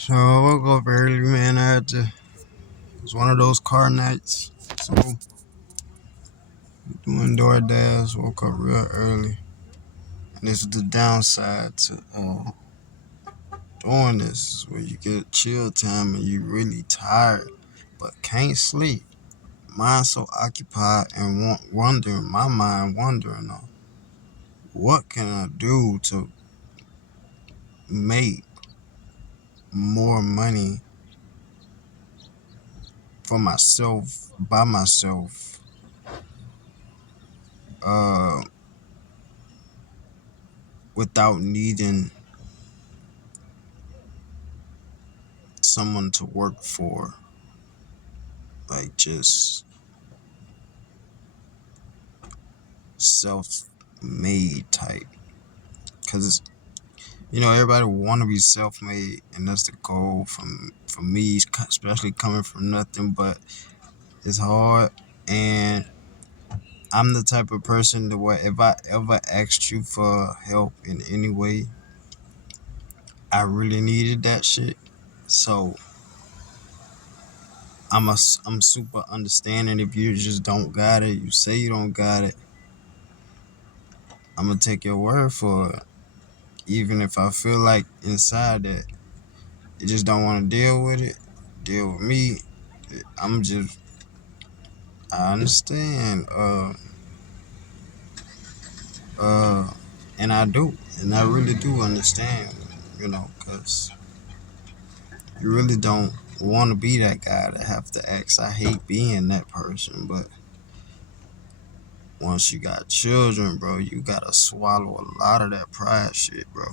So I woke up early, man. It was one of those car nights. So doing DoorDash, woke up real early. And this is the downside to doing this, where you get chill time and you really tired, but can't sleep. Mind so occupied and wondering, my mind wondering on what can I do to make more money for myself, by myself, uh, without needing someone to work for, like just self-made type. Cause everybody want to be self-made, and that's the goal for me, especially coming from nothing. But it's hard, and I'm the type of person that where if I ever asked you for help in any way, I really needed that shit. So I'm super understanding if you just don't got it. You say you don't got it. I'm gonna take your word for it, even if I feel like inside that you just don't want to deal with it, deal with me. I'm just, I understand, uh, and I do, and I really do understand, cause you really don't want to be that guy that have to ask. I hate being that person, but once you got children, bro, you gotta swallow a lot of that pride shit, bro.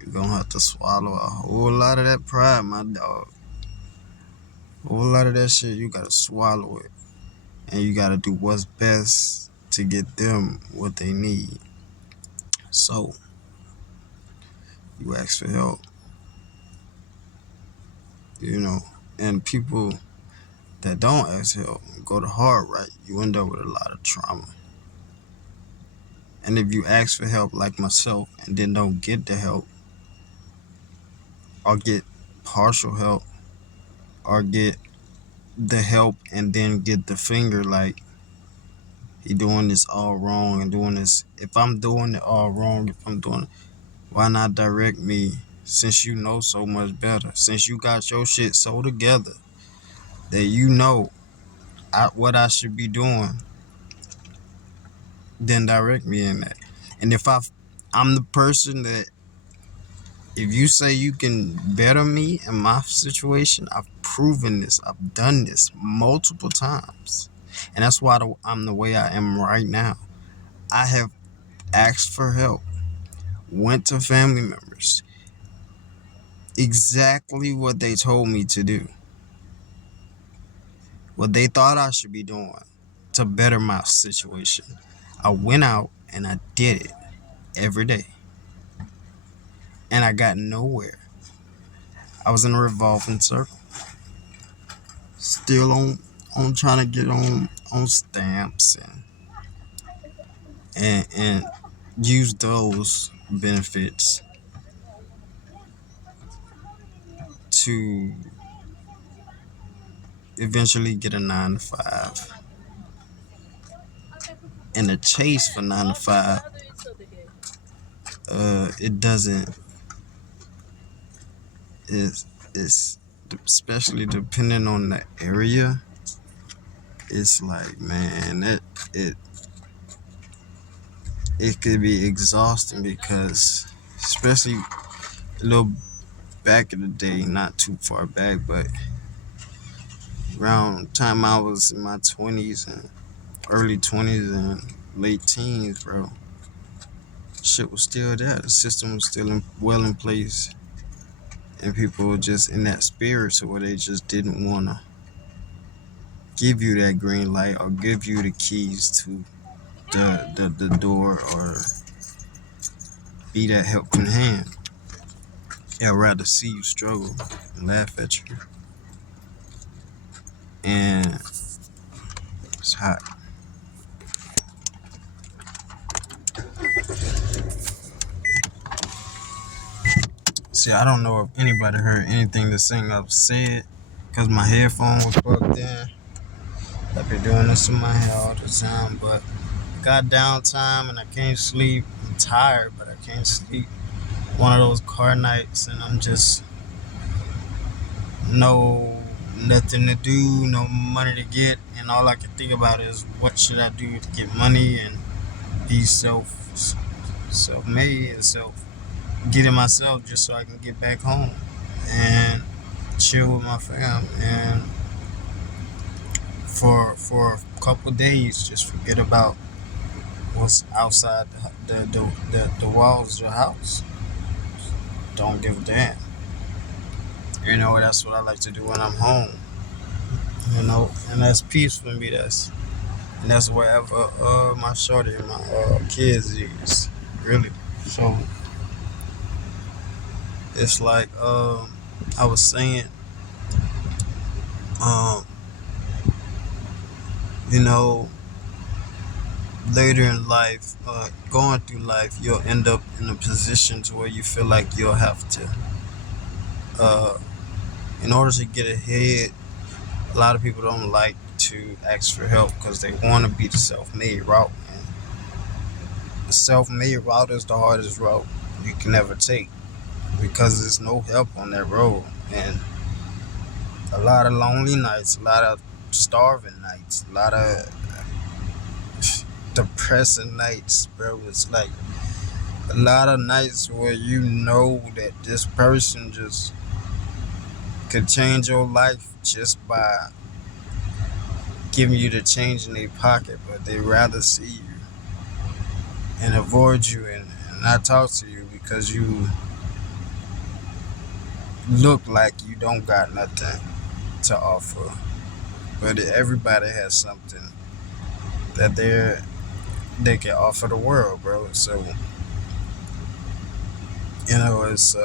You're gonna have to swallow a whole lot of that pride, my dog. A whole lot of that shit, you gotta swallow it. And you gotta do what's best to get them what they need. So, you ask for help, you know. And people that don't ask help go the hard right. You end up with a lot of trauma. And if you ask for help like myself and then don't get the help, or get partial help, or get the help and then get the finger like he doing this all wrong and doing this. If I'm doing it all wrong, if I'm doing it, why not direct me, since you know so much better, since you got your shit so together that what I should be doing, then direct me in that. And if I'm the person that, if you say you can better me in my situation, I've proven this. I've done this multiple times. And that's why I'm the way I am right now. I have asked for help, went to family members, exactly what they told me to do, what they thought I should be doing to better my situation. I went out and I did it every day. And I got nowhere. I was in a revolving circle. Still on trying to get on stamps and use those benefits to eventually get a 9 to 5. And the chase for 9 to 5, it doesn't, it's especially depending on the area. It's like, man, it it could be exhausting, because especially a little back in the day, not too far back, but around the time I was in my 20s and early 20s and late teens, bro, shit was still there. The system was still well in place, and people were just in that spirit, so where they just didn't want to give you that green light or give you the keys to the door, or be that helping hand. I'd rather see you struggle and laugh at you. And it's hot. Shit, I don't know if anybody heard anything the singer said because my headphone was plugged in. I've been doing this in my head all the time, but got downtime and I can't sleep. I'm tired, but I can't sleep. One of those car nights, and I'm just nothing to do, no money to get, and all I can think about is what should I do to get money and be self-made and getting myself just so I can get back home and chill with my fam and for a couple days just forget about what's outside the walls of the house. Don't give a damn. That's what I like to do when I'm home. And that's peace for me. That's wherever my shorty and my kids is really. So it's like I was saying, um, you know, later in life, going through life, you'll end up in a position to where you feel like you'll have to, in order to get ahead. A lot of people don't like to ask for help because they want to be the self-made route. And the self-made route is the hardest route you can ever take because there's no help on that road. And a lot of lonely nights, a lot of starving nights, a lot of depressing nights, bro. It's like a lot of nights where you know that this person just could change your life just by giving you the change in their pocket, but they rather see you and avoid you and not talk to you because you look like you don't got nothing to offer. But everybody has something that they can offer the world, bro. So it's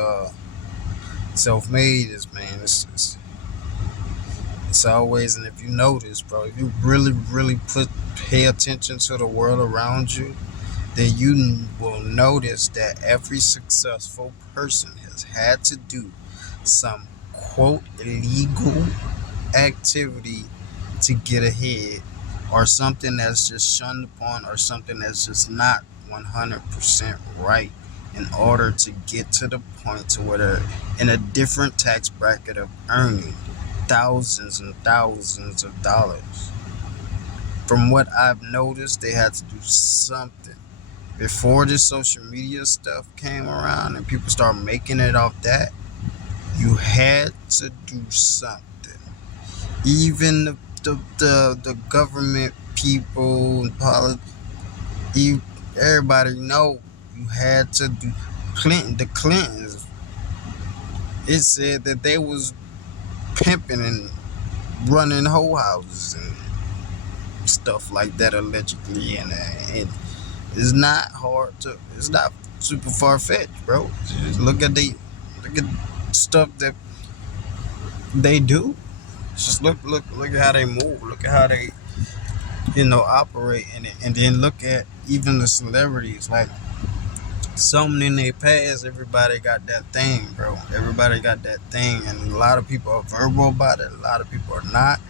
self-made is, man. It's always, and if you notice, bro, if you really pay attention to the world around you, then you will notice that every successful person has had to do some quote illegal activity to get ahead, or something that's just shunned upon, or something that's just not 100% right, in order to get to the point to where they're in a different tax bracket of earning thousands and thousands of dollars. From what I've noticed, they had to do something before this social media stuff came around and people started making it off that. You had to do something. Even the government people and everybody know you had to do. The Clintons, it said that they was pimping and running whole houses and stuff like that allegedly, and it's not super far-fetched, bro. Just look at stuff that they do. Just look at how they move. Look at how they operate in it, and then look at even the celebrities. Like, something in their past, everybody got that thing, bro. Everybody got that thing, and a lot of people are verbal about it. A lot of people are not.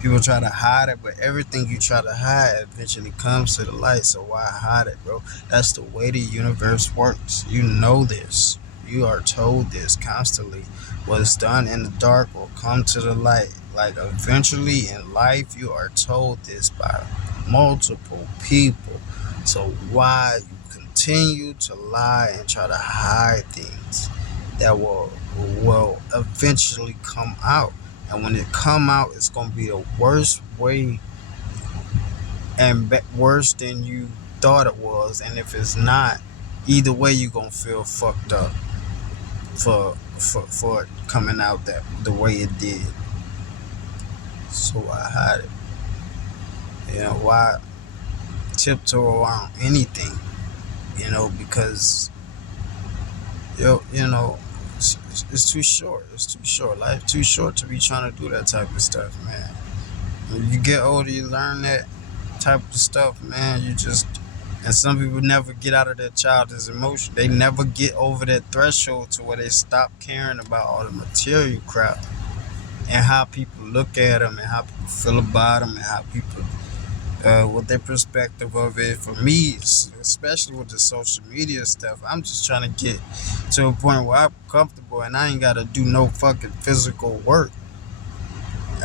People try to hide it, but everything you try to hide eventually comes to the light. So why hide it, bro? That's the way the universe works. You know this. You are told this constantly. What's done in the dark will come to the light. Like, eventually in life, you are told this by multiple people. So why you continue to lie and try to hide things that will eventually come out? And when it come out, it's going to be the worst way and worse than you thought it was. And if it's not, either way, you're going to feel fucked up for it coming out the way it did. So why hide it? Why tiptoe around anything? Because it's too short. It's too short. Life too short to be trying to do that type of stuff, man. When you get older, you learn that type of stuff, man. And some people never get out of their childish emotion. They never get over that threshold to where they stop caring about all the material crap and how people look at them and how people feel about them and how people, what their perspective of it. For me, especially with the social media stuff, I'm just trying to get to a point where I'm comfortable and I ain't got to do no fucking physical work.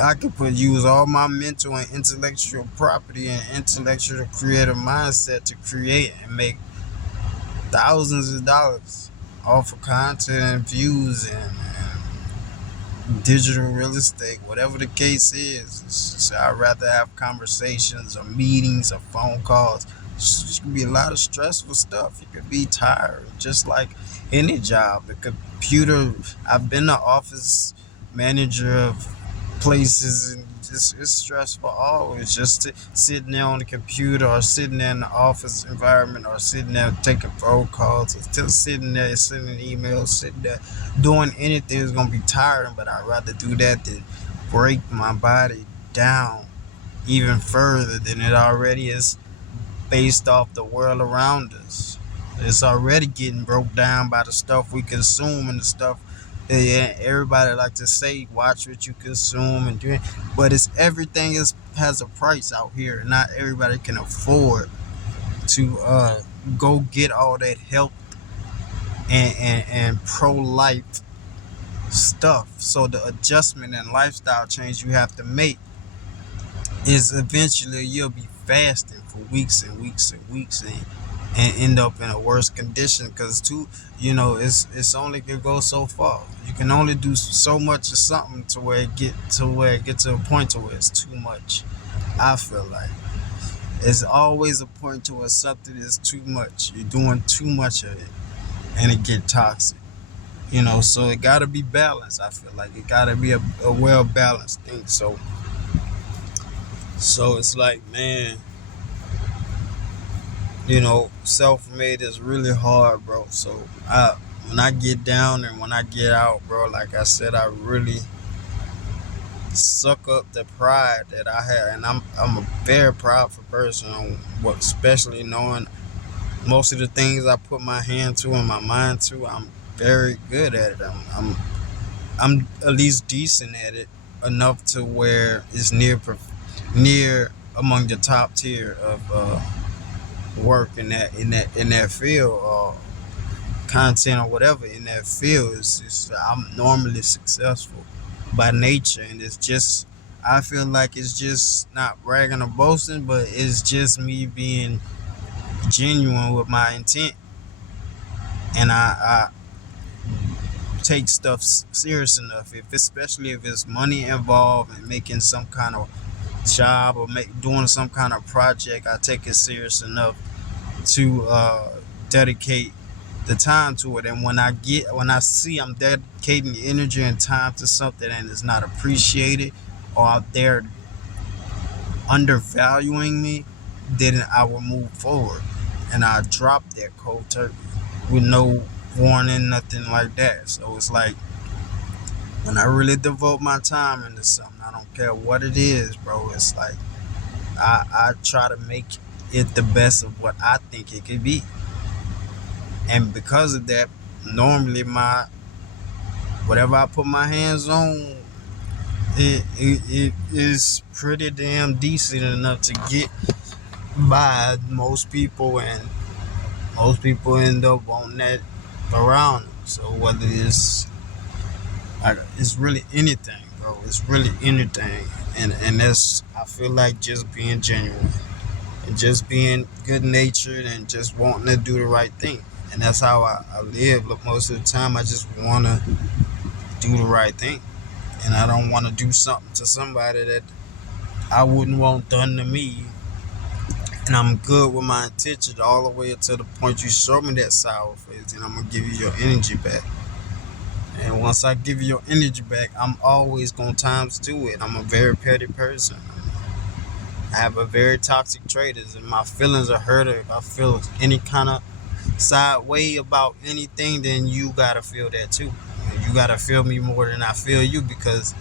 I can use all my mental and intellectual property and intellectual creative mindset to create and make thousands of dollars off of content and views and digital real estate, whatever the case is. I'd rather have conversations or meetings or phone calls. It could be a lot of stressful stuff. You could be tired, just like any job. The computer, I've been an office manager of places, and it's stressful always just sitting there on the computer or sitting there in the office environment or sitting there taking phone calls or still sitting there sending emails, sitting there doing anything is gonna be tiring. But I'd rather do that than break my body down even further than it already is based off the world around us. It's already getting broke down by the stuff we consume and the stuff. Yeah, everybody like to say, watch what you consume and drink, but it's everything has a price out here. Not everybody can afford to go get all that health and pro-life stuff. So the adjustment and lifestyle change you have to make is eventually you'll be fasting for weeks and weeks and weeks and end up in a worse condition because it's only can go so far. You can only do so much of something to where it get to a point to where it's too much. I feel like it's always a point to where something is too much. You're doing too much of it and it get toxic. So it gotta be balanced. I feel like it gotta be a well balanced thing. So it's like, man, self-made is really hard, bro. So when I get down and when I get out, bro, like I said, I really suck up the pride that I have, and I'm a very proudful person on what, especially knowing most of the things I put my hand to and my mind to. I'm very good at it. I'm at least decent at it enough to where it's near among the top tier of work in that field or content or whatever in that field. I'm normally successful by nature, and it's just, I feel like it's just not bragging or boasting, but it's just me being genuine with my intent, and I take stuff serious enough, especially if it's money involved and making some kind of job or doing some kind of project. I take it serious enough to dedicate the time to it. And when I see I'm dedicating energy and time to something and it's not appreciated or they're undervaluing me, then I will move forward and I drop that cold turkey with no warning, nothing like that. So it's like when I really devote my time into something, I don't care what it is, bro. It's like I try to make it the best of what I think it could be. And because of that, normally whatever I put my hands on, it is pretty damn decent enough to get by most people, and most people end up on that around them. So whether it's really anything, bro. It's really anything, and that's, I feel like, just being genuine and just being good natured and just wanting to do the right thing. And that's how I live. Look, most of the time I just want to do the right thing, and I don't want to do something to somebody that I wouldn't want done to me. And I'm good with my intention all the way to the point you show me that sour face, and I'm gonna give you your energy back. And once I give you your energy back, I'm always gonna times do it. I'm a very petty person. I have a very toxic trait, and my feelings are hurt. If I feel any kind of side way about anything, then you gotta feel that too. You gotta feel me more than I feel you, because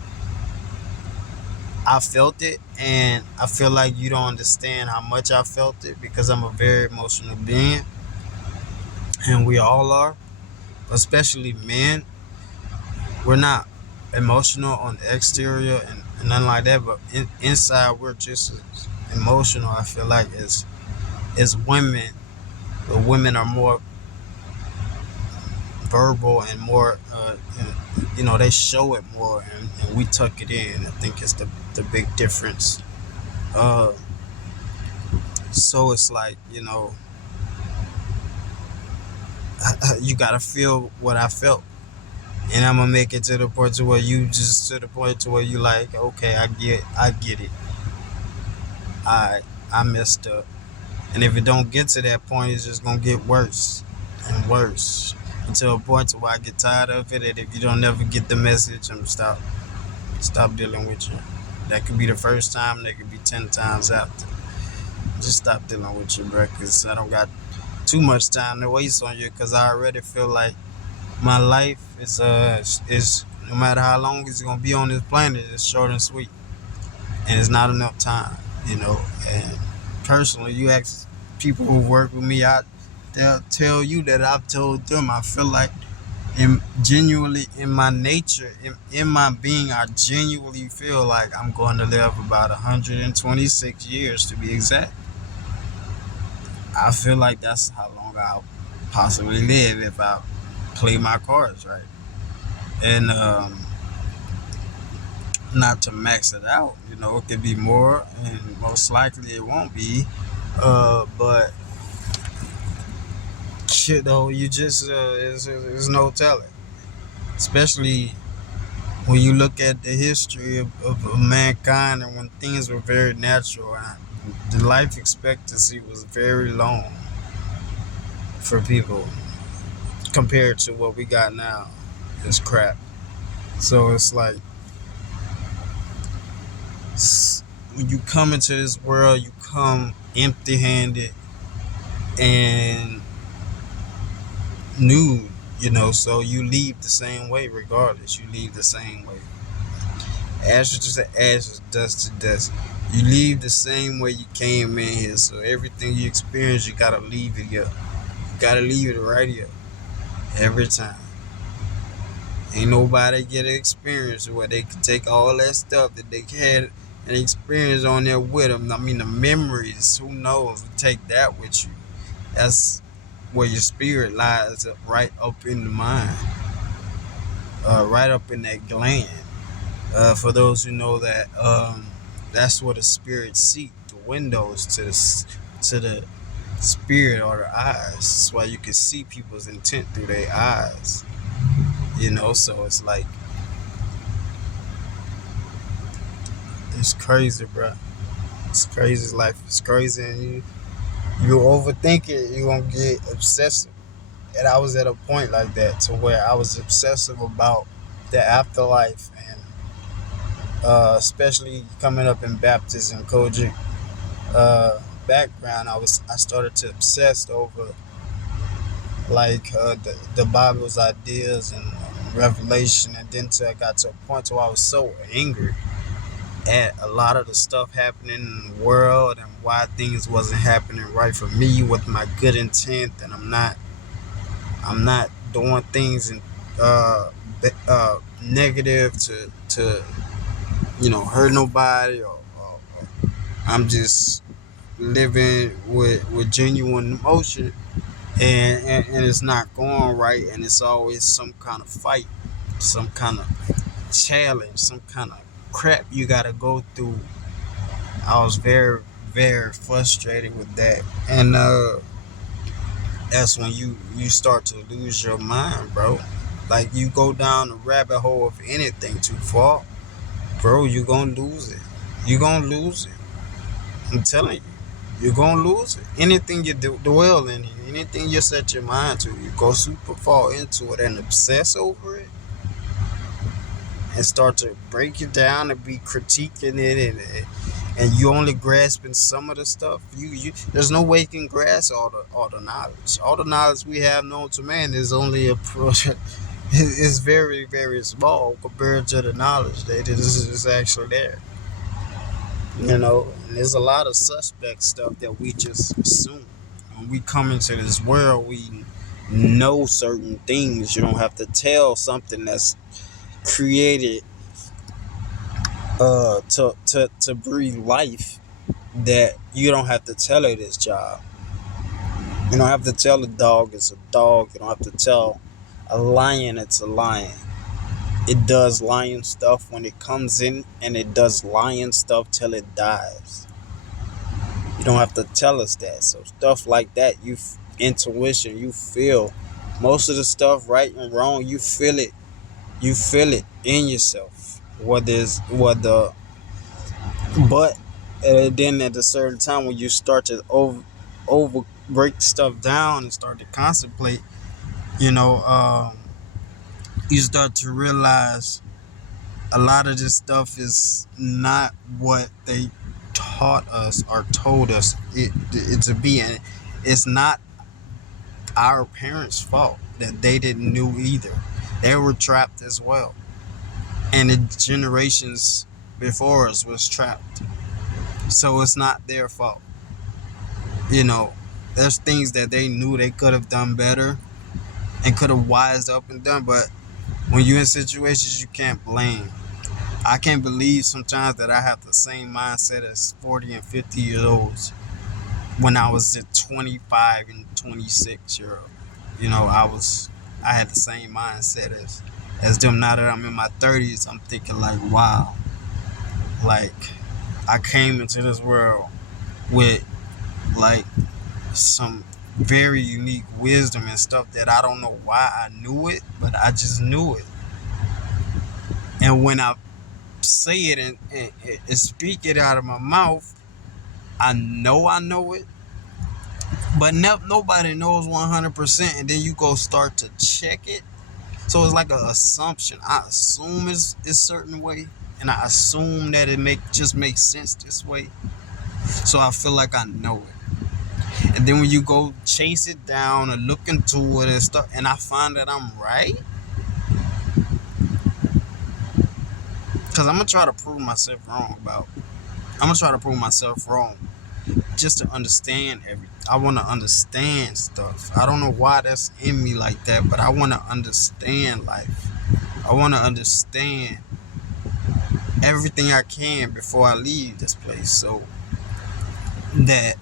I felt it, and I feel like you don't understand how much I felt it because I'm a very emotional being, and we all are, especially men. We're not emotional on the exterior and nothing like that, but inside we're just as emotional. I feel like as women, but women are more verbal and more, they show it more, and we tuck it in. I think it's the big difference. Uh, so it's like, you gotta feel what I felt, and I'm gonna make it to the point to where to the point to where you like, okay, I get it. I messed up, and if it don't get to that point, it's just gonna get worse and worse until a point to where I get tired of it. And if you don't never get the message, I'm stop dealing with you. That could be the first time. That could be 10 times after. Just stop dealing with you, bro. Cause I don't got too much time to waste on you. Cause I already feel like my life is no matter how long it's gonna be on this planet, it's short and sweet, and it's not enough time, And personally, you ask people who work with me, they'll tell you that I've told them. I feel like, genuinely in my nature, in my being, I genuinely feel like I'm going to live about 126 years to be exact. I feel like that's how long I'll possibly live if I play my cards right. And not to max it out, it could be more, and most likely it won't be. But you just there's no telling, especially when you look at the history of mankind, and when things were very natural, and the life expectancy was very long for people compared to what we got now. It's crap. So it's like, when you come into this world, you come empty-handed and nude, so you leave the same way regardless. You leave the same way. Ashes to ashes, dust to dust. You leave the same way you came in here. So everything you experience, you gotta leave it here. You gotta leave it right here. Every time. Ain't nobody get an experience where they can take all that stuff that they had an experience on there with them. I mean, the memories, who knows, take that with you. That's where your spirit lies, right up in the mind, right up in that gland. For those who know that, that's where the spirit seat, the windows to the spirit or the eyes. That's why you can see people's intent through their eyes. So it's like, it's crazy, bro. It's crazy. Life is crazy, and you overthink it. You gonna get obsessive. And I was at a point like that to where I was obsessive about the afterlife, and especially coming up in Baptist and Kojic background, I started to obsess over like the Bible's ideas and revelation, and then I got to a point where I was so angry at a lot of the stuff happening in the world and why things wasn't happening right for me with my good intent, and I'm not doing things in negative to hurt nobody, or I'm just living with genuine emotion, and it's not going right, and it's always some kind of fight, some kind of challenge, some kind of crap you gotta go through. I was very, very frustrated with that, and that's when you start to lose your mind, bro. Like, you go down the rabbit hole of anything too far, bro, you gonna lose it. You gonna lose it. I'm telling you, you're gonna lose it. Anything you dwell in, anything you set your mind to, you go super far into it and obsess over it, and start to break it down and be critiquing it, and you only grasping some of the stuff. You there's no way you can grasp all the knowledge. All the knowledge we have known to man is only is very, very small compared to the knowledge that is actually there. And there's a lot of suspect stuff that we just assume. When we come into this world, we know certain things. You don't have to tell something that's created to breathe life, that you don't have to tell it its job. You don't have to tell a dog it's a dog. You don't have to tell a lion it's a lion. It does lion stuff when it comes in, and it does lion stuff till it dies. You don't have to tell us that. So stuff like that, intuition, you feel most of the stuff, right and wrong. You feel it in yourself. But then at a certain time, when you start to over break stuff down and start to contemplate, you know, you start to realize a lot of this stuff is not what they taught us or told us it to be. And it's not our parents' fault that they didn't know either. They were trapped as well, and the generations before us was trapped. So it's not their fault. You know, there's things that they knew they could have done better and could have wised up and done, but when you're in situations, you can't blame. I can't believe sometimes that I have the same mindset as 40 and 50 years olds when I was at 25 and 26 year old. I had the same mindset as them. Now that I'm in my 30s, I'm thinking like, wow, like I came into this world with like some very unique wisdom and stuff that I don't know why I knew it, but I just knew it. And when I say it and speak it out of my mouth, I know it, but nobody knows 100%. And then you go start to check it. So it's like an assumption. I assume it's a certain way, and I assume that it just makes sense this way. So I feel like I know it. And then when you go chase it down and look into it and stuff, and I find that I'm right, because I'm gonna try to prove myself wrong just to understand everything. I want to understand stuff. I don't know why that's in me like that, but I want to understand life. I want to understand everything I can before I leave this place, so that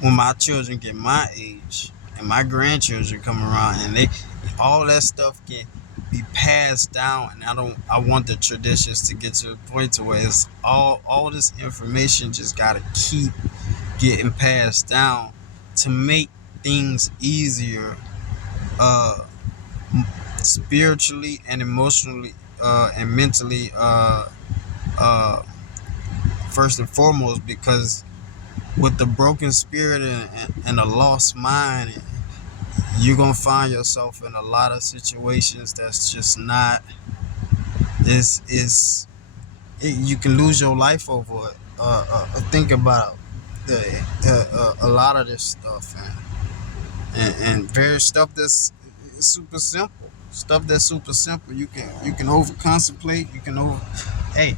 when my children get my age and my grandchildren come around, and all that stuff can be passed down. And I want the traditions to get to a point to where it's all this information just gotta keep getting passed down to make things easier, uh spiritually and emotionally, and mentally, uh first and foremost, because with the broken spirit and a lost mind, you're gonna find yourself in a lot of situations that's just not you can lose your life over it. Think about a lot of this stuff, and various stuff that's super simple. Stuff that's super simple. You can over contemplate. You can over. Hey,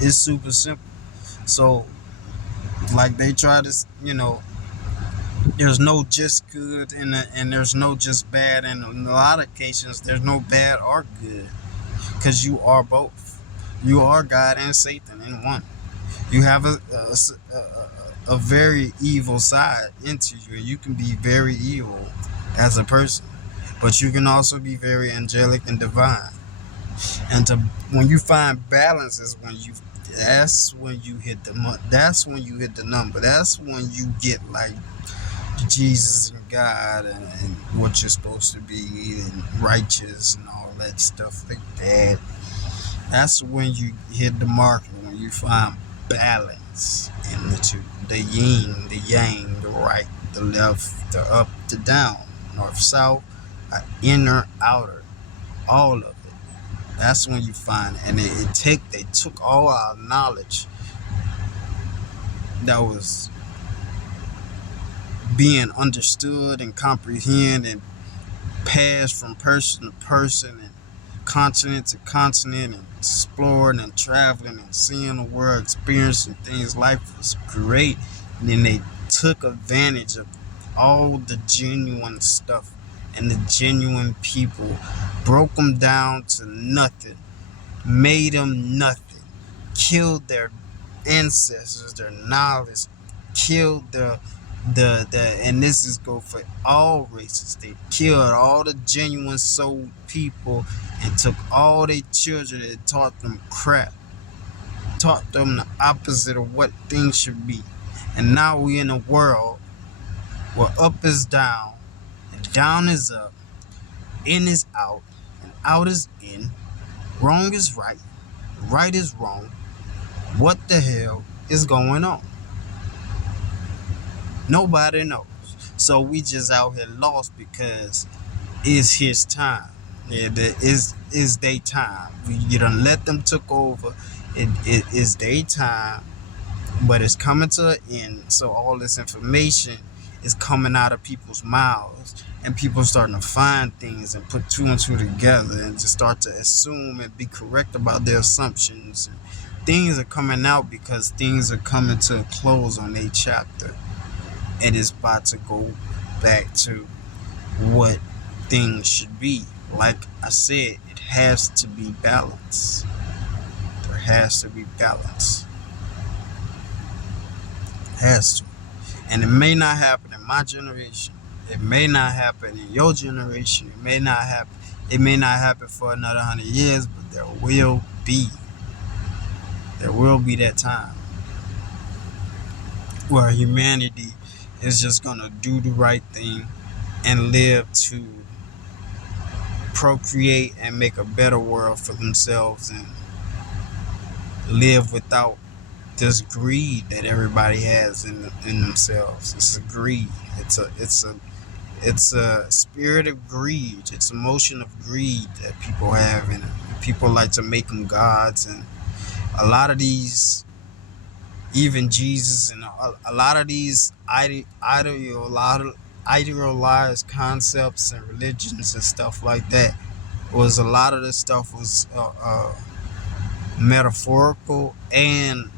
it's super simple. So like they try to, there's no just good and there's no just bad, and in a lot of occasions there's no bad or good, because you are both. You are God and Satan in one. You have a very evil side into you, and you can be very evil as a person, but you can also be very angelic and divine. And when you find balance is when that's when you hit the number. That's when you get like Jesus and God, and what you're supposed to be, and righteous and all that stuff like that. That's when you hit the mark, when you find balance in the two. The yin, the yang, the right, the left, the up, the down, north, south, inner, outer, all of it. That's when you find it. And they took all our knowledge that was being understood and comprehended and passed from person to person and continent to continent and exploring and traveling and seeing the world, experiencing things. Life was great. And then they took advantage of all the genuine stuff and the genuine people, broke them down to nothing, made them nothing, killed their ancestors, their knowledge, killed and this is go for all races. They killed all the genuine soul people and took all their children and taught them crap, taught them the opposite of what things should be. And now we in a world where up is down and down is up, in is out and out is in, wrong is right, right is wrong. What the hell is going on? Nobody knows. So we just out here lost because it's his time. Yeah, is their time. You done let them took over. It is their time, but it's coming to an end. So all this information is coming out of people's mouths, and people starting to find things and put two and two together and just start to assume and be correct about their assumptions. And things are coming out because things are coming to a close on a chapter, and it's about to go back to what things should be. Like I said, it has to be balance. There has to be balance. It has to. And it may not happen in my generation. It may not happen in your generation. It may not happen. It may not happen for another 100 years, but there will be. There will be that time where humanity is just gonna do the right thing and live to procreate and make a better world for themselves and live without this greed that everybody has in themselves. It's a greed. It's a spirit of greed. It's emotion of greed that people have, and people like to make them gods. And a lot of these, even Jesus, and a lot of these idealized concepts and religions and stuff like that, was a lot of this stuff was metaphorical and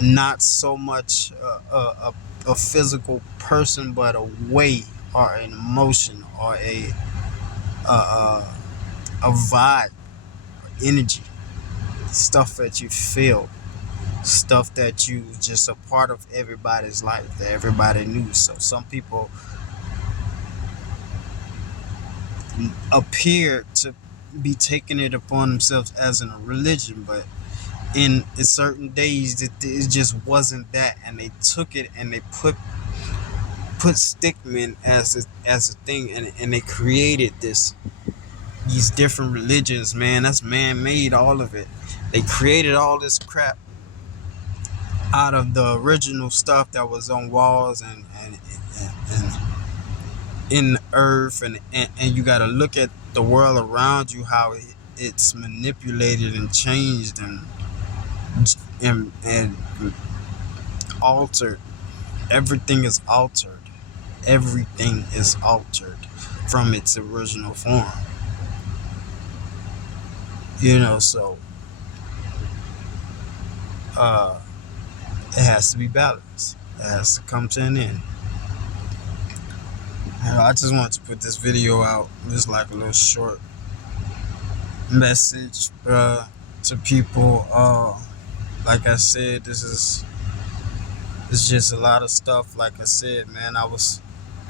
not so much a physical person, but a way or an emotion or a vibe, energy, stuff that you feel, stuff that you just a part of everybody's life that everybody knew. So some people appear to be taking it upon themselves as in a religion, but in certain days it just wasn't that, and they took it and they put stickmen as a thing, and they created these different religions. Man, that's man-made, all of it. They created all this crap out of the original stuff that was on walls and in the earth, and you got to look at the world around you, how it's manipulated and changed and altered. Everything is altered. Everything is altered from its original form. So it has to be balanced. It has to come to an end. I just wanted to put this video out, just like a little short message to people. Like I said, it's just a lot of stuff. Like I said, man,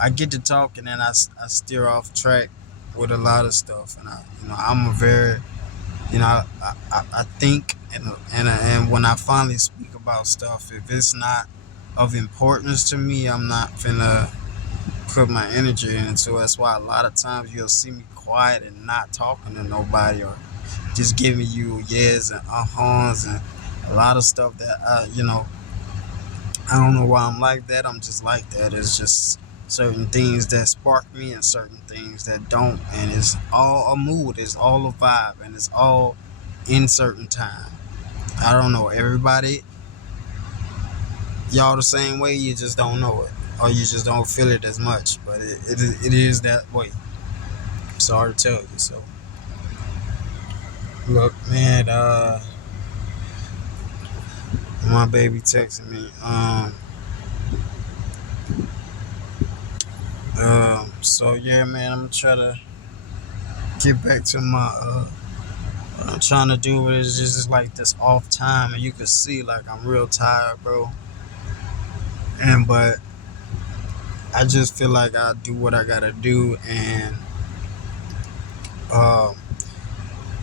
I get to talk and then I steer off track with a lot of stuff, and I'm a very, I think, and when I finally speak about stuff, if it's not of importance to me, I'm not finna put my energy into it. That's why a lot of times you'll see me quiet and not talking to nobody, or just giving you yes and uh-huhs and a lot of stuff that I don't know why I'm like that. I'm just like that. It's just certain things that spark me and certain things that don't, and it's all a mood, it's all a vibe, and it's all in certain time. I don't know everybody. Y'all the same way, you just don't know it, or you just don't feel it as much, but it is that way. I'm sorry to tell you so. Look, man, my baby texting me. So yeah, man, I'm gonna try to get back to my what I'm trying to do is just like this off time, and you can see like I'm real tired, bro. But I just feel like I do what I gotta do, and uh,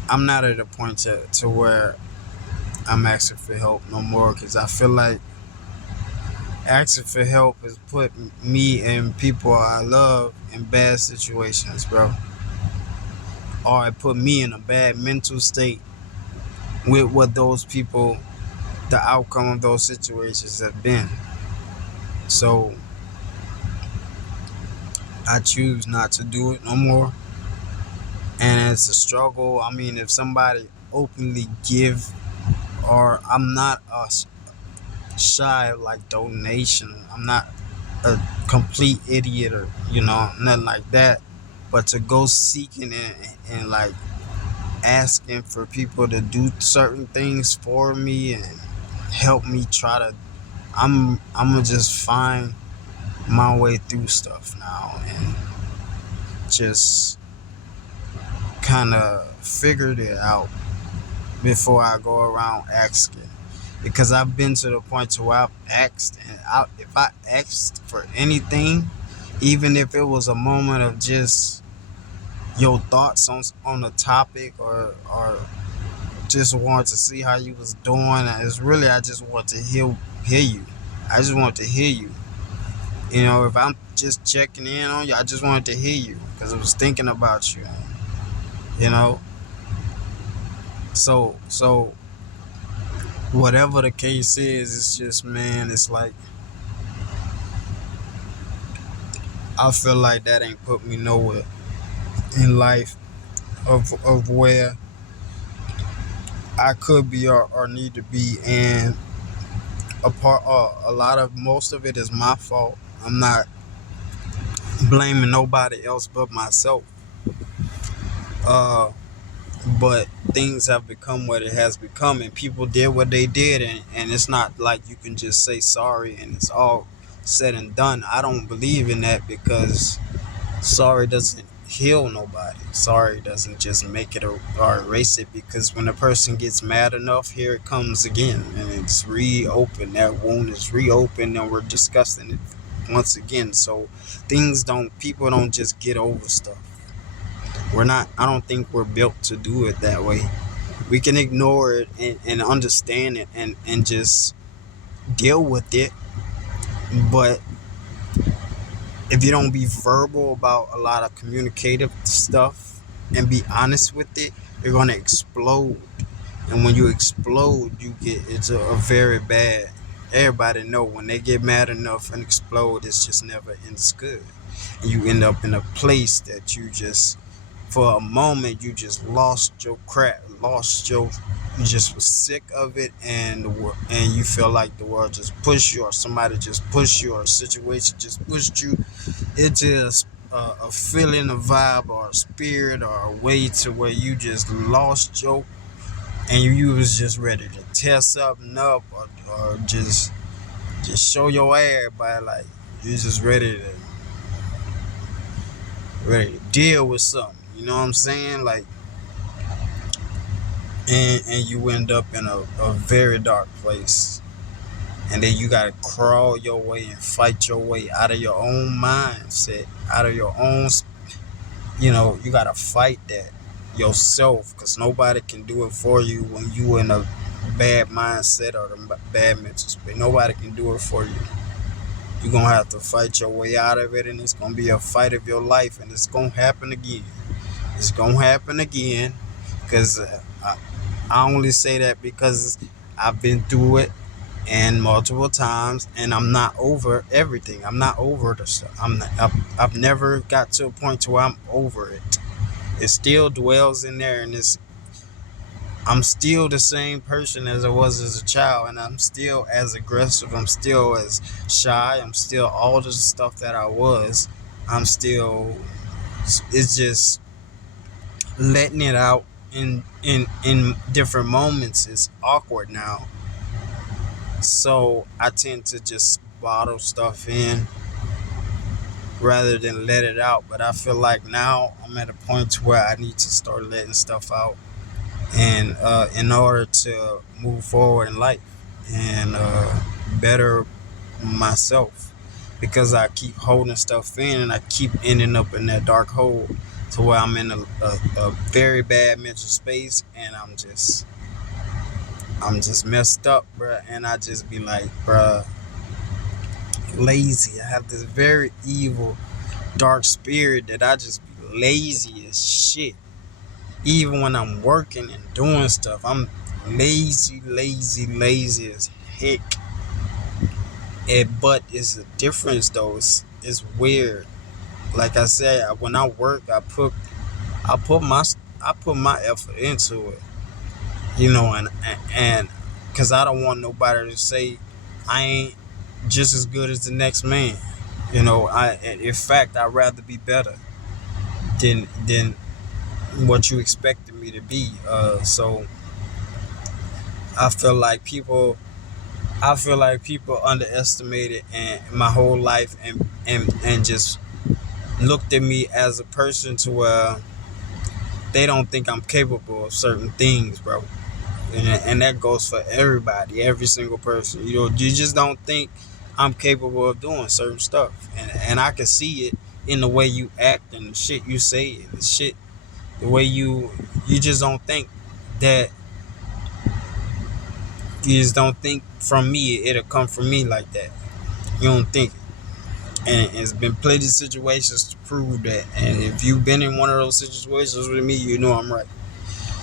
I'm not at a point to where I'm asking for help no more, because I feel like asking for help has put me and people I love in bad situations, bro. Or it put me in a bad mental state with what those people, the outcome of those situations have been. So I choose not to do it no more. And it's a struggle. I mean, if somebody openly give, or I'm not shy of like donation. I'm not a complete idiot or nothing like that. But to go seeking and like asking for people to do certain things for me and help me try to, I'm gonna just find my way through stuff now and just kind of figured it out before I go around asking. Because I've been to the point to where I've asked, and if I asked for anything, even if it was a moment of just your thoughts on a topic, or just wanted to see how you was doing, it's really I just want to hear you. I just want to hear you. If I'm just checking in on you, I just wanted to hear you because I was thinking about you. You know, so whatever the case is, it's just, man, it's like I feel like that ain't put me nowhere in life of where I could be or need to be, and a lot of most of it is my fault. I'm not blaming nobody else but myself. Uh, but things have become what it has become, and people did what they did, and it's not like you can just say sorry and it's all said and done. I don't believe in that, because sorry doesn't heal nobody. Sorry doesn't just make it or erase it, because when a person gets mad enough, here it comes again, and it's reopened. That wound is reopened, and we're discussing it once again. So people don't just get over stuff. I don't think we're built to do it that way. We can ignore it and understand it and just deal with it. But if you don't be verbal about a lot of communicative stuff and be honest with it, you're going to explode. And when you explode, it's a very bad. Everybody know when they get mad enough and explode, it's just never ends good. And you end up in a place that you just, for a moment, you just lost your crap, you just was sick of it, and you feel like the world just pushed you, or somebody just pushed you, or a situation just pushed you. It's just a feeling, a vibe, or a spirit, or a way to where you just lost and you was just ready to tear something up, or just show your ass by, like, you just ready to deal with something. You know what I'm saying? Like, and you end up in a very dark place, and then you gotta crawl your way and fight your way out of your own mindset, out of your own. You gotta fight that yourself, because nobody can do it for you when you in a bad mindset or the bad mental space. Nobody can do it for you. You're gonna have to fight your way out of it, and it's gonna be a fight of your life, and it's gonna happen again. It's gonna happen again, because I only say that because I've been through it and multiple times, and I'm not over everything. I'm not over the stuff. I've never got to a point to where I'm over it. It still dwells in there, and I'm still the same person as I was as a child, and I'm still as aggressive. I'm still as shy. I'm still all the stuff that I was. I'm still. It's just letting it out in different moments is awkward now. So I tend to just bottle stuff in rather than let it out. But I feel like now I'm at a point to where I need to start letting stuff out, and in order to move forward in life and better myself, because I keep holding stuff in and I keep ending up in that dark hole to where I'm in a very bad mental space, and I'm just messed up, bruh. And I just be like, bruh, lazy. I have this very evil dark spirit that I just be lazy as shit. Even when I'm working and doing stuff, I'm lazy as heck. But it's a difference though. It's weird. Like I said, when I work, I put my I put my effort into it. And because I don't want nobody to say I ain't just as good as the next man. In fact, I'd rather be better than what you expected me to be. So I feel like people underestimated and my whole life and just looked at me as a person to where they don't think I'm capable of certain things, bro. And that goes for everybody, every single person. You just don't think I'm capable of doing certain stuff, and I can see it in the way you act and the shit you say and the shit, the way you just don't think that. You just don't think from me it'll come from me like that. You don't think it. And it's been plenty of situations to prove that. And if you've been in one of those situations with me, you know I'm right.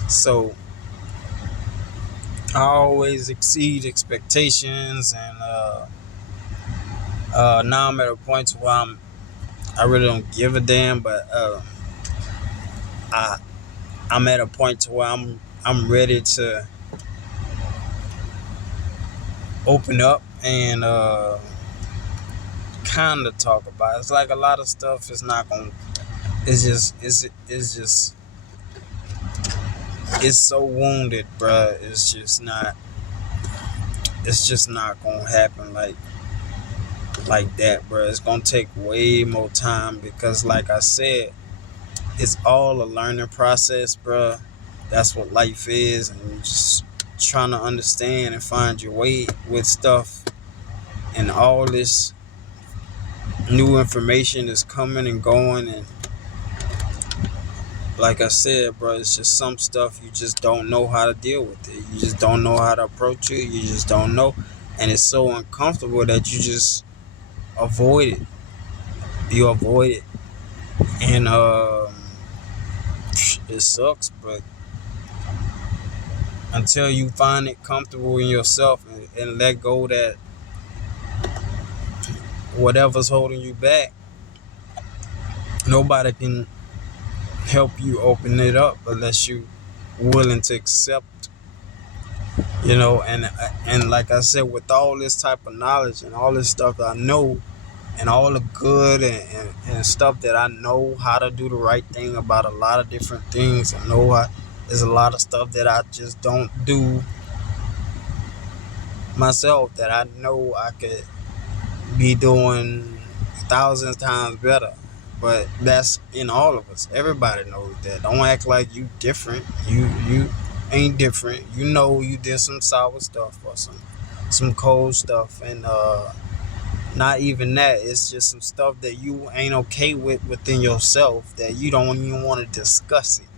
So I always exceed expectations, and now I'm at a point where I really don't give a damn. But I I'm at a point where I'm ready to open up and kind of talk about it. It's like a lot of stuff is not gonna. It's just it's so wounded, bruh. It's just not gonna happen like that, bruh. It's gonna take way more time because, like I said, it's all a learning process, bruh. That's what life is, and you're just trying to understand and find your way with stuff, and all this new information is coming and going, and like I said, bro, it's just some stuff you just don't know how to deal with it. You just don't know how to approach it. You just don't know. And it's so uncomfortable that you just avoid it. You avoid it. And it sucks, but until you find it comfortable in yourself and let go that whatever's holding you back, nobody can help you open it up unless you willing to accept. And like I said, with all this type of knowledge and all this stuff that I know, and all the good and stuff that I know how to do the right thing about a lot of different things, I know there's a lot of stuff that I just don't do myself that I know I could be doing thousands times better. But that's in all of us. Everybody knows that. Don't act like you different. You ain't different. You know you did some sour stuff or some cold stuff, and not even that. It's just some stuff that you ain't okay with within yourself that you don't even want to discuss it.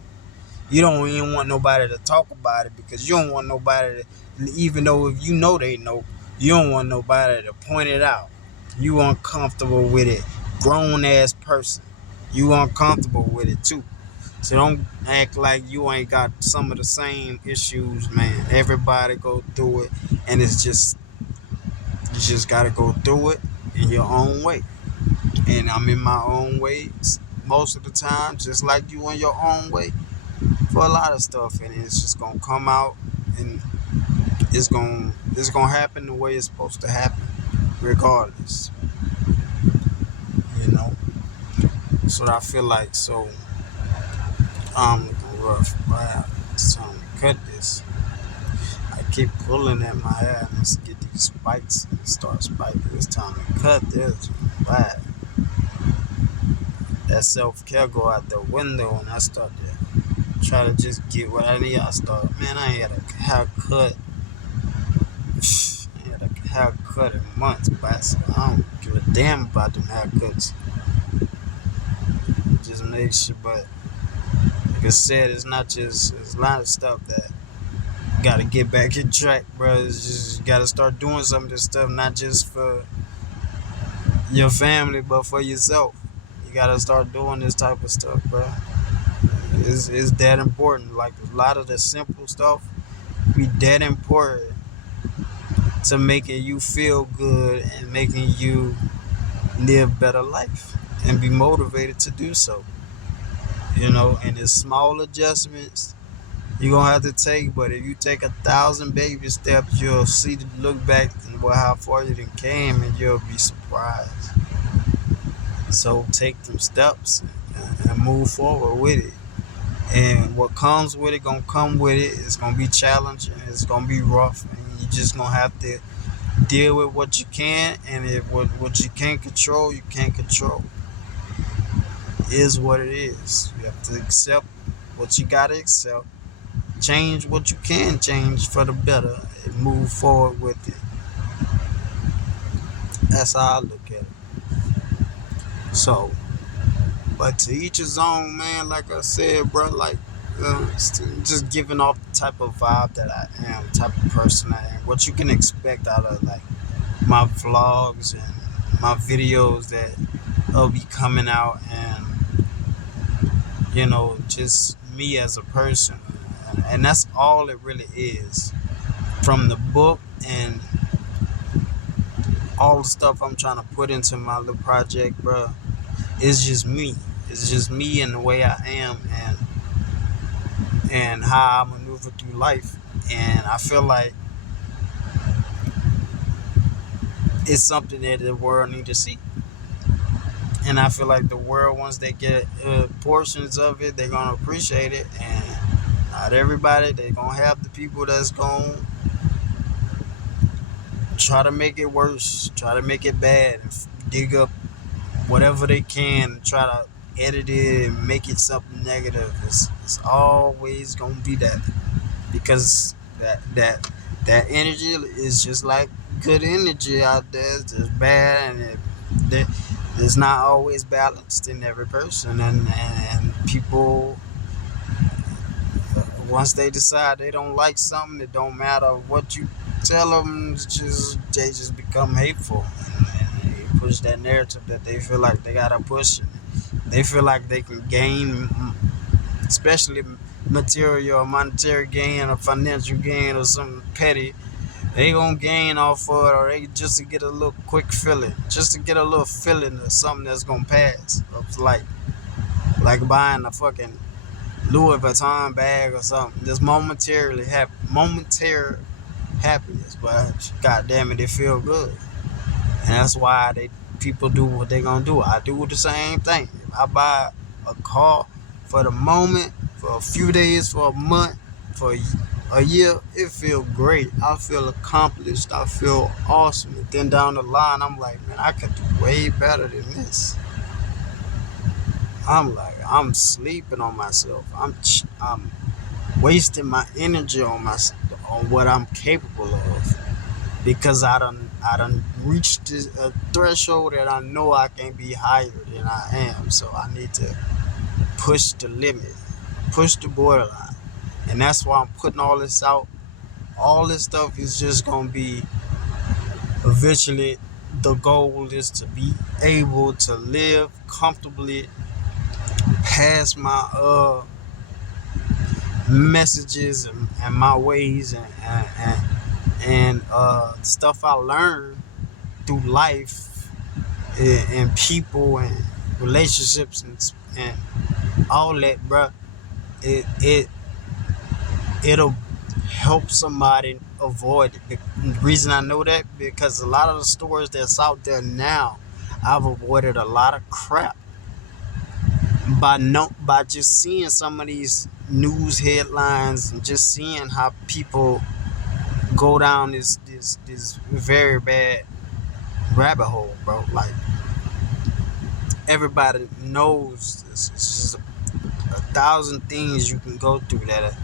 You don't even want nobody to talk about it because you don't want nobody to, even though if you know they know, you don't want nobody to point it out. You uncomfortable with it. Grown ass person. You uncomfortable with it too. So don't act like you ain't got some of the same issues, man. Everybody go through it, and you just gotta go through it in your own way. And I'm in my own way most of the time, just like you in your own way for a lot of stuff, and it's just gonna come out, and it's gonna happen the way it's supposed to happen, regardless. You know, that's what I feel like. So I'm looking rough. Wow. cut this. I keep pulling at my hair and it's get these spikes and it starts spiking. It's time to cut this. Bye. That self-care go out the window when I start to try to just get what I need. I start, man, I ain't had a haircut. I ain't had a haircut in months, but so I don't give a damn about them haircuts. Just make sure, but like I said, it's not just, it's a lot of stuff that you gotta get back in track, bro. It's just, you gotta start doing some of this stuff, not just for your family, but for yourself. You gotta start doing this type of stuff, bro. It's that important. Like a lot of the simple stuff be that important to making you feel good and making you live better life and be motivated to do so. And it's small adjustments you're gonna have to take, but if you take 1,000 baby steps, you'll see the look back and how far you done came, and you'll be surprised. So take them steps and move forward with it. And what comes with it gonna come with it. It's gonna be challenging. It's gonna be rough, and you just gonna have to deal with what you can. And if what you can't control, you can't control. It is what it is. You have to accept what you gotta accept. Change what you can change for the better, and move forward with it. That's how I look at it. So, but to each his own, man. Like I said, bro. Like. Just giving off the type of vibe that I am, type of person I am. What you can expect out of like my vlogs and my videos that will be coming out, and just me as a person, and that's all it really is. From the book and all the stuff I'm trying to put into my little project, bro. It's just me. It's just me and the way I am, and how I maneuver through life. And I feel like it's something that the world need to see. And I feel like the world, once they get portions of it, they're going to appreciate it. And not everybody, they're going to have the people that's going to try to make it worse, try to make it bad, and dig up whatever they can, try to edit it and make it something negative. It's always going to be that. Because that energy is just like good energy out there. It's just bad, and it's not always balanced in every person. And people, once they decide they don't like something, it don't matter what you tell them. They just become hateful, and they push that narrative that they feel like they gotta push. They feel like they can gain, especially material or monetary gain or financial gain or something petty. They gonna gain off of it, or they just to get a little quick feeling, just to get a little feeling of something that's gonna pass. It's like buying a fucking Louis Vuitton bag or something. Just momentary happiness, but god damn it, it feel good. And that's why people do what they gonna do. I do the same thing. If I buy a car for the moment, for a few days, for a month, for a year, it feel great. I feel accomplished. I feel awesome. And then down the line, I'm like, man, I could do way better than this. I'm sleeping on myself. I'm wasting my energy on what I'm capable of, because I done reached a threshold that I know I can be higher than I am. So I need to push the limit, push the borderline. And that's why I'm putting all this out. All this stuff is just gonna be eventually, the goal is to be able to live comfortably past my messages and my ways and stuff I learned through life and people and relationships and all that, bro. It'll help somebody avoid it. The reason I know that, because a lot of the stories that's out there now, I've avoided a lot of crap by just seeing some of these news headlines and just seeing how people go down this very bad rabbit hole, bro. Like everybody knows this. It's just a thousand things you can go through that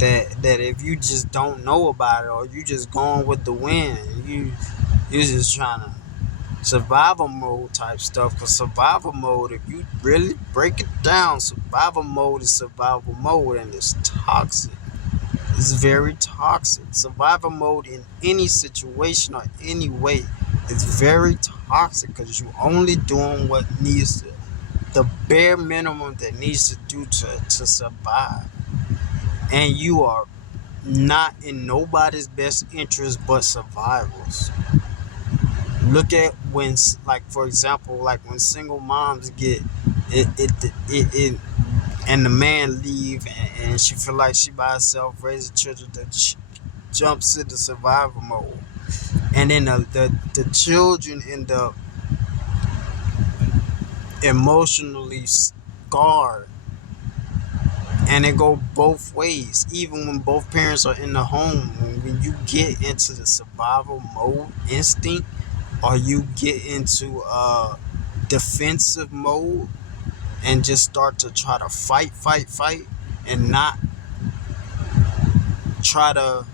if you just don't know about it or you just going with the wind, you're just trying to survival mode type stuff. Because survival mode, if you really break it down, survival mode is survival mode, and it's toxic. It's very toxic. Survival mode in any situation or any way is very toxic because you're only doing what needs to, the bare minimum that needs to do to survive. And you are not in nobody's best interest but survival's. Look at when, like for example, like when single moms get it and the man leave and she feel like she by herself raising children, that jumps into survival mode, and then the children end up emotionally scarred, and it go both ways. Even when both parents are in the home, when you get into the survival mode instinct, or you get into defensive mode and just start to try to fight, and not try to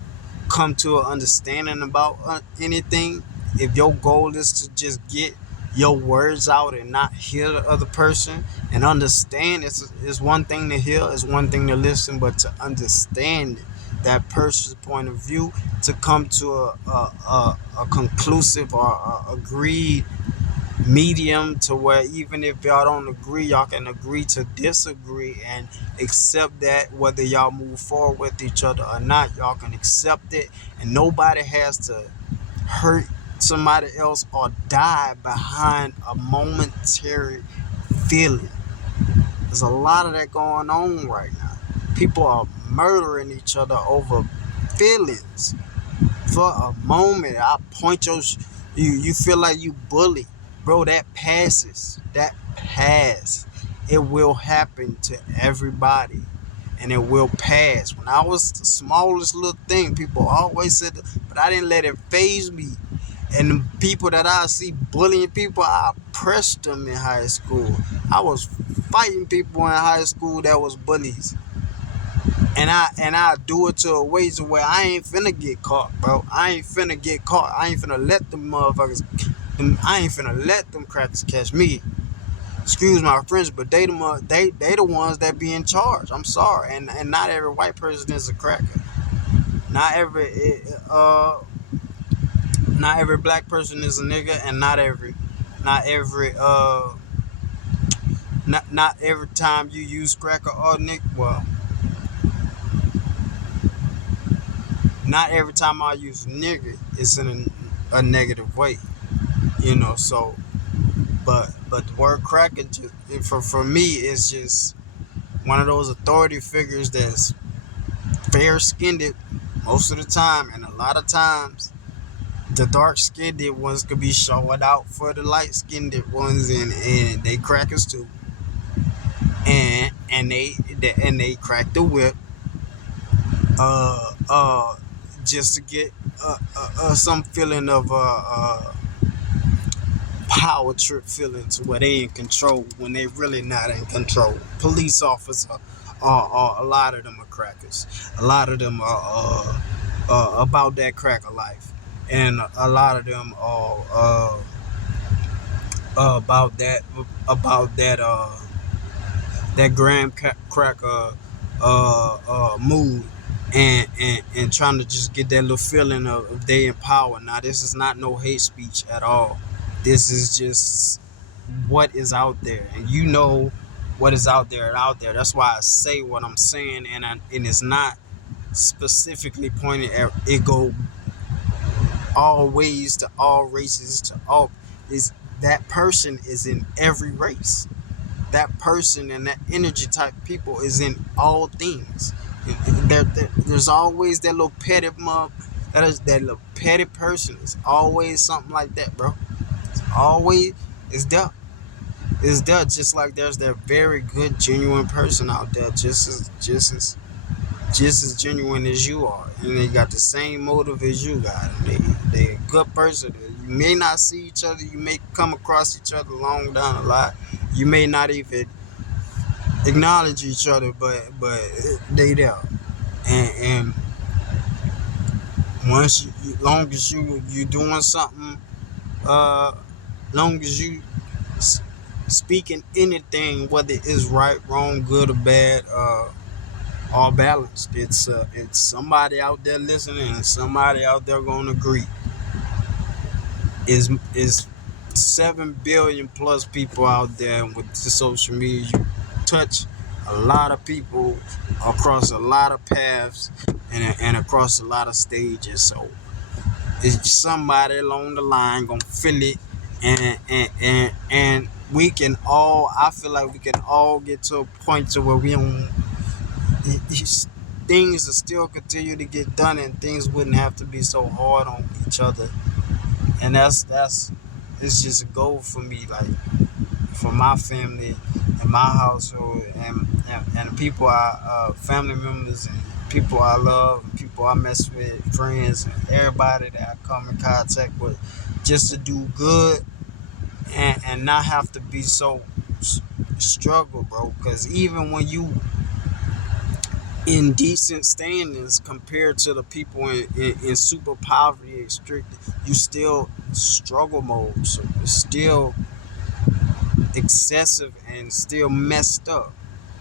come to an understanding about anything. If your goal is to just get your words out and not hear the other person and understand, it's one thing to hear, it's one thing to listen, but to understand that person's point of view, to come to a conclusive or agreed medium, to where even if y'all don't agree, y'all can agree to disagree and accept that. Whether y'all move forward with each other or not, y'all can accept it, and nobody has to hurt somebody else or die behind a momentary feeling. There's a lot of that going on right now. People are murdering each other over feelings. For a moment, I point you feel like you bully, bro. That passes. That pass. It will happen to everybody, and it will pass. When I was the smallest little thing, people always said, but I didn't let it phase me. And the people that I see bullying people, I pressed them in high school. I was fighting people in high school that was bullies. And I do it to a way to where I ain't finna get caught, bro. I ain't finna get caught. I ain't finna let them motherfuckers. I ain't finna let them crackers catch me. Excuse my French, but they the ones that be in charge. I'm sorry, and not every white person is a cracker. Not every not every black person is a nigga, and not every time you use cracker or nigga. Well, not every time I use nigga, it's in a negative way, So, but the word cracker, for me, is just one of those authority figures that's fair skinned most of the time, and a lot of times the dark skinned ones could be showing out for the light skinned ones, and they crackers too, and they crack the whip, uh uh just to get some feeling of power trip feelings where they in control when they really not in control. Police officer, a lot of them are crackers. A lot of them are about that cracker life, and a lot of them are about that graham cracker mood, and trying to just get that little feeling of they in power. Now, this is not no hate speech at all. This is just what is out there, and what is out there. That's why I say what I'm saying, and it's not specifically pointed at it. Go all ways to all races to all. Is that person is in every race. That person and that energy type people is in all things. There's always that little petty mom. That little petty person. It's always something like that, bro. It's always, it's there. is there, just like there's that very good, genuine person out there, just as genuine as you are, and they got the same motive as you got. They a good person. You may not see each other. You may come across each other long down the line. You may not even acknowledge each other, but they there. And once long as you doing something, uh, long as you speaking anything, whether it's right, wrong, good or bad, all balanced. It's somebody out there listening and somebody out there gonna agree. Is 7 billion plus people out there with the social media. You touch a lot of people across a lot of paths and across a lot of stages. So it's somebody along the line gonna feel it, and we can all. I feel like we can all get to a point to where we don't. Things will still continue to get done, and things wouldn't have to be so hard on each other. And that's it's just a goal for me, like for my family and my household, and people family members and people I love, and people I mess with, friends, and everybody that I come in contact with, just to do good and not have to be so struggle, bro. Because even when you in decent standings compared to the people in super poverty and strict, you still struggle mode. So it's still excessive and still messed up.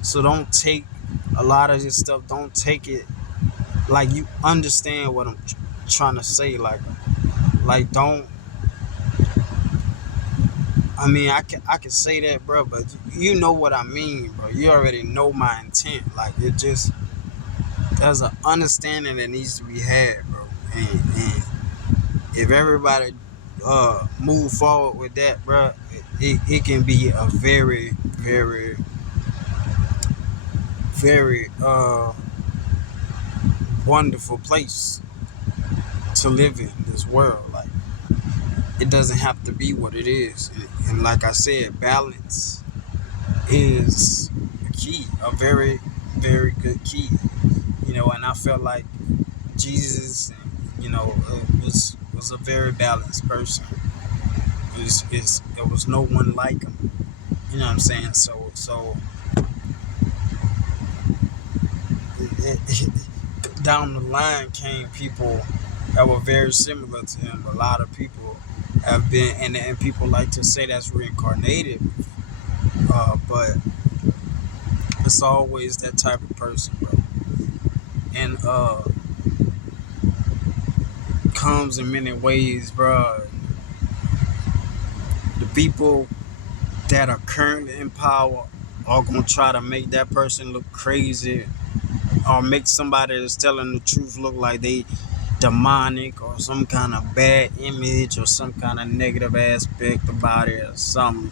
So don't take a lot of this stuff. Don't take it like you understand what I'm trying to say. Like don't. I mean, I can say that, bro, but you know what I mean, bro. You already know my intent. Like it just there's an understanding that needs to be had, bro. And if everybody move forward with that, bro, it can be a very, very, very wonderful place to live in this world. Like it doesn't have to be what it is, and like I said, balance is a key, a very, very good key. And I felt like Jesus, was a very balanced person. There was no one like him. You know what I'm saying? So down the line came people that were very similar to him. A lot of people have been, and people like to say that's reincarnated, but it's always that type of person, bro. And comes in many ways, bro. The people that are currently in power are gonna try to make that person look crazy, or make somebody that's telling the truth look like they demonic or some kind of bad image or some kind of negative aspect about it or something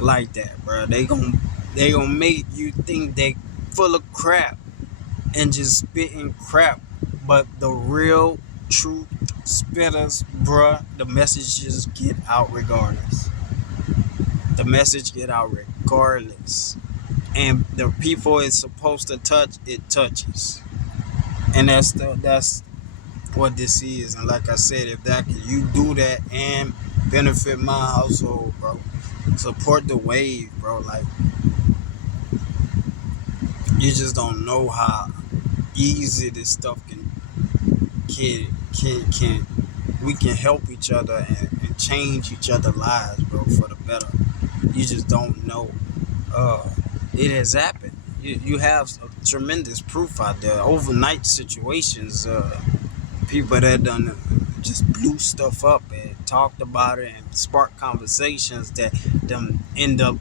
like that, bro. They gonna make you think they full of crap and just spitting crap, but the real truth spitters, bruh, the messages get out regardless. The message get out regardless, and the people it's supposed to touch, it touches, and that's what this is. And like I said, if that you do that and benefit my household, bro, support the wave, bro. Like you just don't know how easy this stuff can we can help each other and change each other's lives, bro, for the better. You just don't know. Uh, it has happened. You have tremendous proof out there. Overnight situations. People that done just blew stuff up and talked about it and sparked conversations that them end up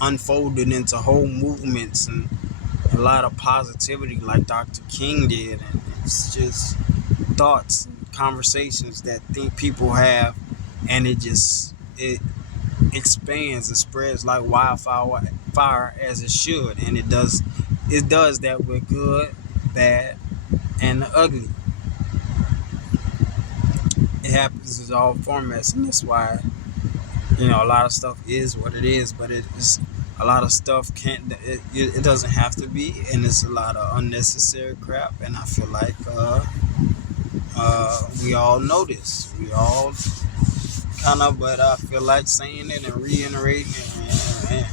unfolding into whole movements and a lot of positivity like Dr. King did. And it's just thoughts and conversations that think people have, and it expands and spreads like wildfire as it should. And it does that with good, bad, and the ugly. It happens in all formats, and that's why A lot of stuff is what it is, but it is a lot of stuff can't. It doesn't have to be, and it's a lot of unnecessary crap. And I feel like we all know this. We all kind of, but I feel like saying it and reiterating it and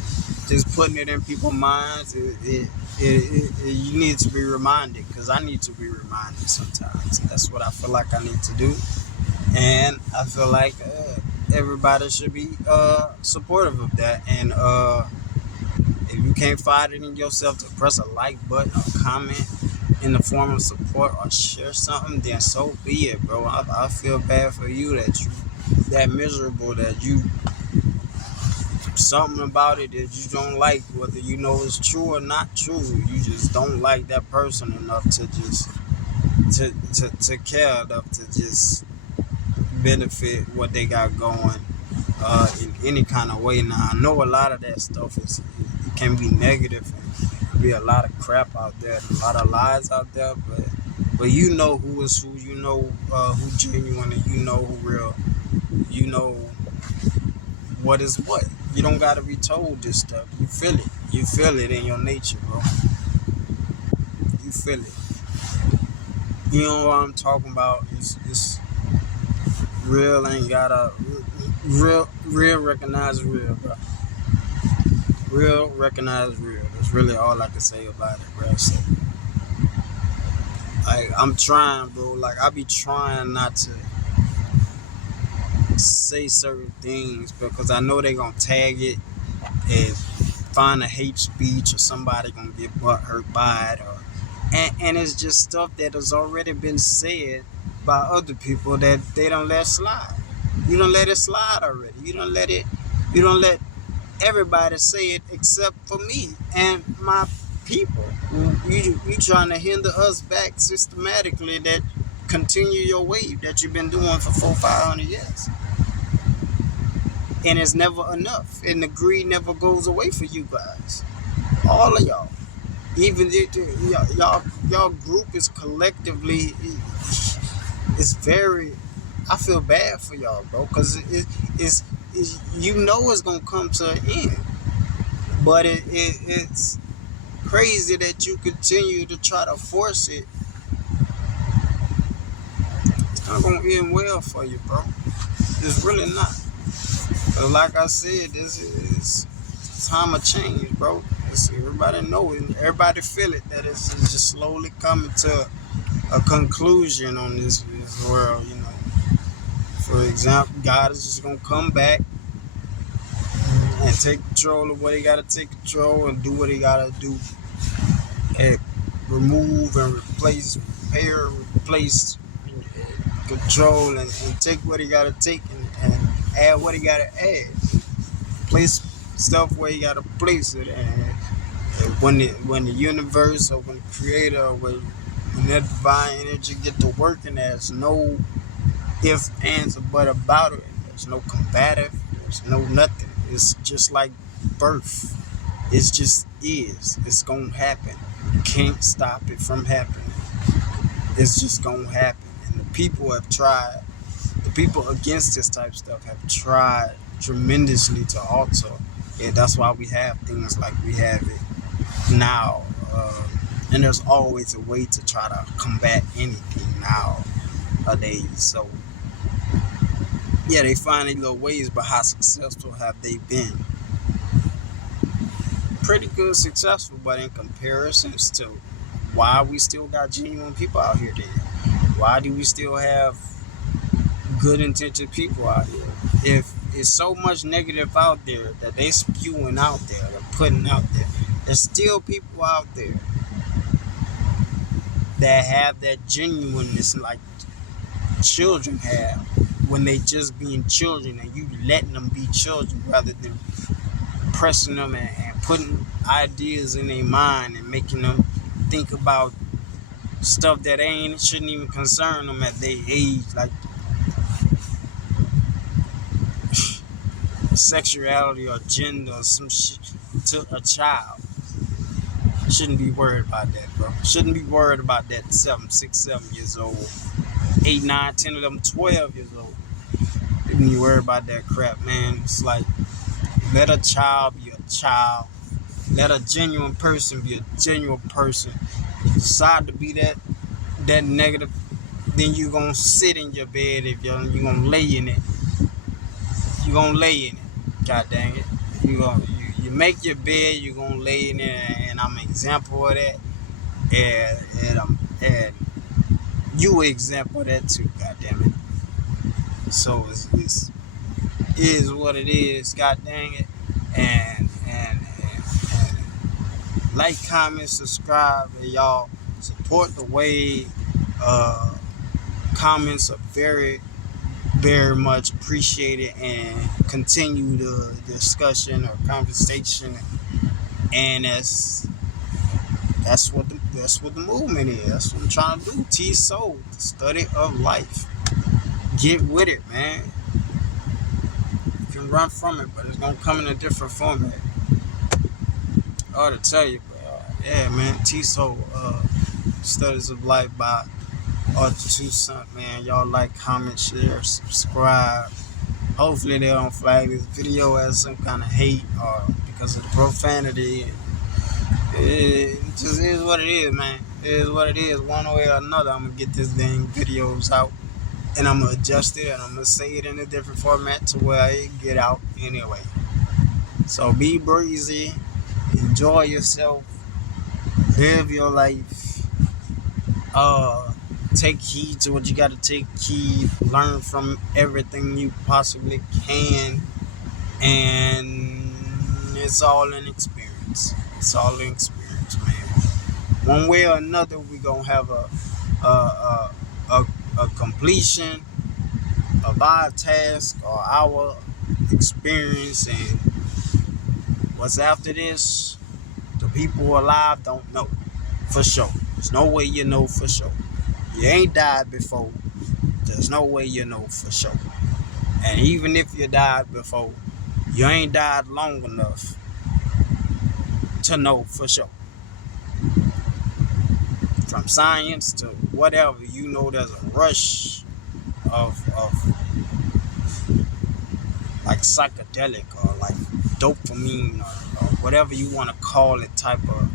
just putting it in people's minds. You need to be reminded, because I need to be reminded sometimes. That's what I feel like I need to do, and I feel like everybody should be supportive of that. And if you can't find it in yourself to press a like button or comment in the form of support or share something, then so be it, bro. I feel bad for you that you that miserable, that you something about it that you don't like, whether you know it's true or not true. You just don't like that person enough to just to care enough to just benefit what they got going in any kind of way. Now I know a lot of that stuff it can be negative and be a lot of crap out there, a lot of lies out there, but you know who is who, you know who genuine, and you know who real, you know what is what. You don't gotta be told this stuff. You feel it. You feel it in your nature, bro. You feel it. You know what I'm talking about? It's real. Ain't gotta real recognize real, bro. Real recognize real. That's really all I can say about it, bro. So, like, I'm trying, bro. Like, I be trying not to say certain things because I know they gonna tag it and find a hate speech, or somebody gonna get butt hurt by it, or and it's just stuff that has already been said by other people that they don't let slide. You don't let it slide already. You don't let everybody say it except for me and my people. You trying to hinder us back systematically, that continue your wave that you've been doing for 400-500 years. And it's never enough. And the greed never goes away for you guys. All of y'all. Even y'all group is collectively, it's very, I feel bad for y'all, bro, because it's you know it's gonna come to an end, but it's crazy that you continue to try to force it. It's not gonna end well for you, bro. It's really not. But like I said, this is time of change, bro. Everybody know it. Everybody feel it, that it's just slowly coming to a conclusion on this world, you know. For example, God is just gonna come back and take control of what he gotta take control and do what he gotta do, and remove and replace, repair, replace, control, and take what he gotta take, and add what he gotta add. Place stuff where he gotta place it, and when the universe, or when the creator, or when that divine energy get to working, there's no if, ands, or but about it. There's no combative. There's no nothing. It's just like birth. It's just is. It's gonna happen. You can't stop it from happening. It's just gonna happen. And the people have tried. The people against this type of stuff have tried tremendously to alter. Yeah, that's why we have things like we have it now. And there's always a way to try to combat anything nowadays. So yeah, they find their little ways, but how successful have they been? Pretty good successful, but in comparison to why we still got genuine people out here then? Why do we still have good intentioned people out here? If it's so much negative out there that they spewing out there, they're putting out there, there's still people out there that have that genuineness like children have when they just being children, and you letting them be children rather than pressing them and putting ideas in their mind and making them think about stuff that shouldn't even concern them at their age, like sexuality or gender or some shit. To a child, shouldn't be worried about that, bro. Shouldn't be worried about that. 7, 6, 7 years old, 8, 9, 10 of them 12 years old. People need to worry about that crap, man. It's like, let a child be a child. Let a genuine person be a genuine person. If you decide to be that negative, then you gonna sit in your bed. If you're gonna lay in it, you gonna lay in it. God dang it. You make your bed, you gonna lay in it, and I'm an example of that. And you an example of that too. God damn it. So it's is what it is. God dang it. And like, comment, subscribe, and y'all support the way. Comments are very, very much appreciated, and continue the discussion or conversation. And that's what the movement is. That's what I'm trying to do. T.S.o.L, the study of life. Get with it, man. You can run from it, but it's gonna come in a different format. I ought to tell you, but yeah, man. T.S.o.L, Studies of Life by Arthur Toussaint, man. Y'all like, comment, share, subscribe. Hopefully they don't flag this video as some kind of hate or because of the profanity. It just is what it is, man. It is what it is. One way or another, I'm gonna get this dang videos out, and I'm gonna adjust it, and I'm gonna say it in a different format to where it get out anyway. So be breezy, enjoy yourself, live your life. Take heed to what you gotta take heed. Learn from everything you possibly can, and it's all an experience. It's all an experience, man. One way or another, we gonna have a completion of our task or our experience, and what's after this, the people alive don't know for sure. There's no way you know for sure. You ain't died before. There's no way you know for sure. And even if you died before, you ain't died long enough to know for sure. From science to whatever, you know there's a rush of like psychedelic or like dopamine or whatever you want to call it, type of,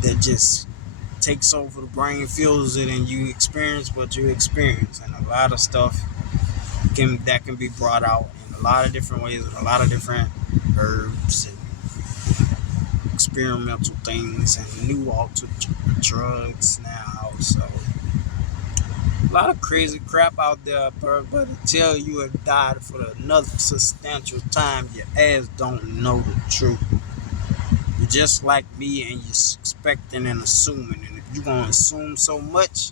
that just takes over the brain, fuels it, and you experience what you experience. And a lot of stuff can be brought out in a lot of different ways with a lot of different herbs and experimental things and new altered drugs now. So a lot of crazy crap out there, but to tell you have died for another substantial time, your ass don't know the truth. You're just like me, and you're expecting and assuming. And if you're going to assume so much,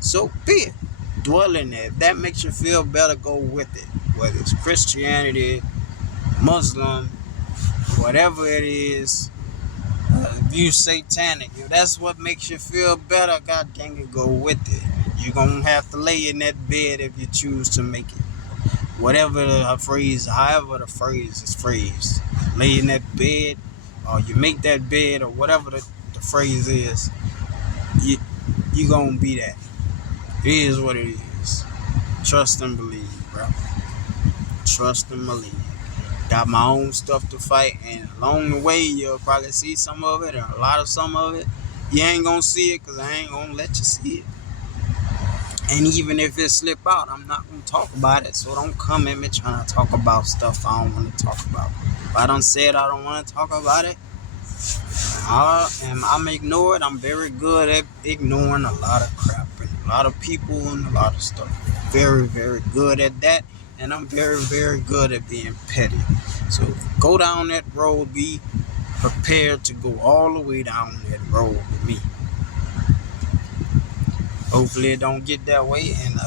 so be it. Dwell in there. If that makes you feel better, go with it. Whether it's Christianity, Muslim, whatever it is, if you satanic, if that's what makes you feel better, god dang it, go with it. You're going to have to lay in that bed if you choose to make it. Whatever the phrase, however the phrase is phrased. Lay in that bed, or you make that bed, or whatever the phrase is, you going to be that. It is what it is. Trust and believe, bro. Trust and believe. Got my own stuff to fight, and along the way, you'll probably see some of it, or a lot of some of it. You ain't going to see it, because I ain't going to let you see it. And even if it slip out, I'm not going to talk about it. So don't come at me trying to talk about stuff I don't want to talk about. If I done said I don't want to talk about it, and I'm ignore it. I'm very good at ignoring a lot of crap and a lot of people and a lot of stuff. Very, very good at that. And I'm very, very good at being petty. So go down that road. Be prepared to go all the way down that road with me. Hopefully it don't get that way, and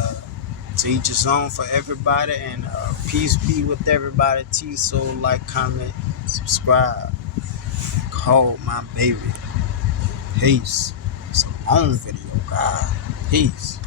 to each his own for everybody, and peace be with everybody. T.S.o.L, like, comment, subscribe, call my baby. Peace. It's a long video, God. Peace.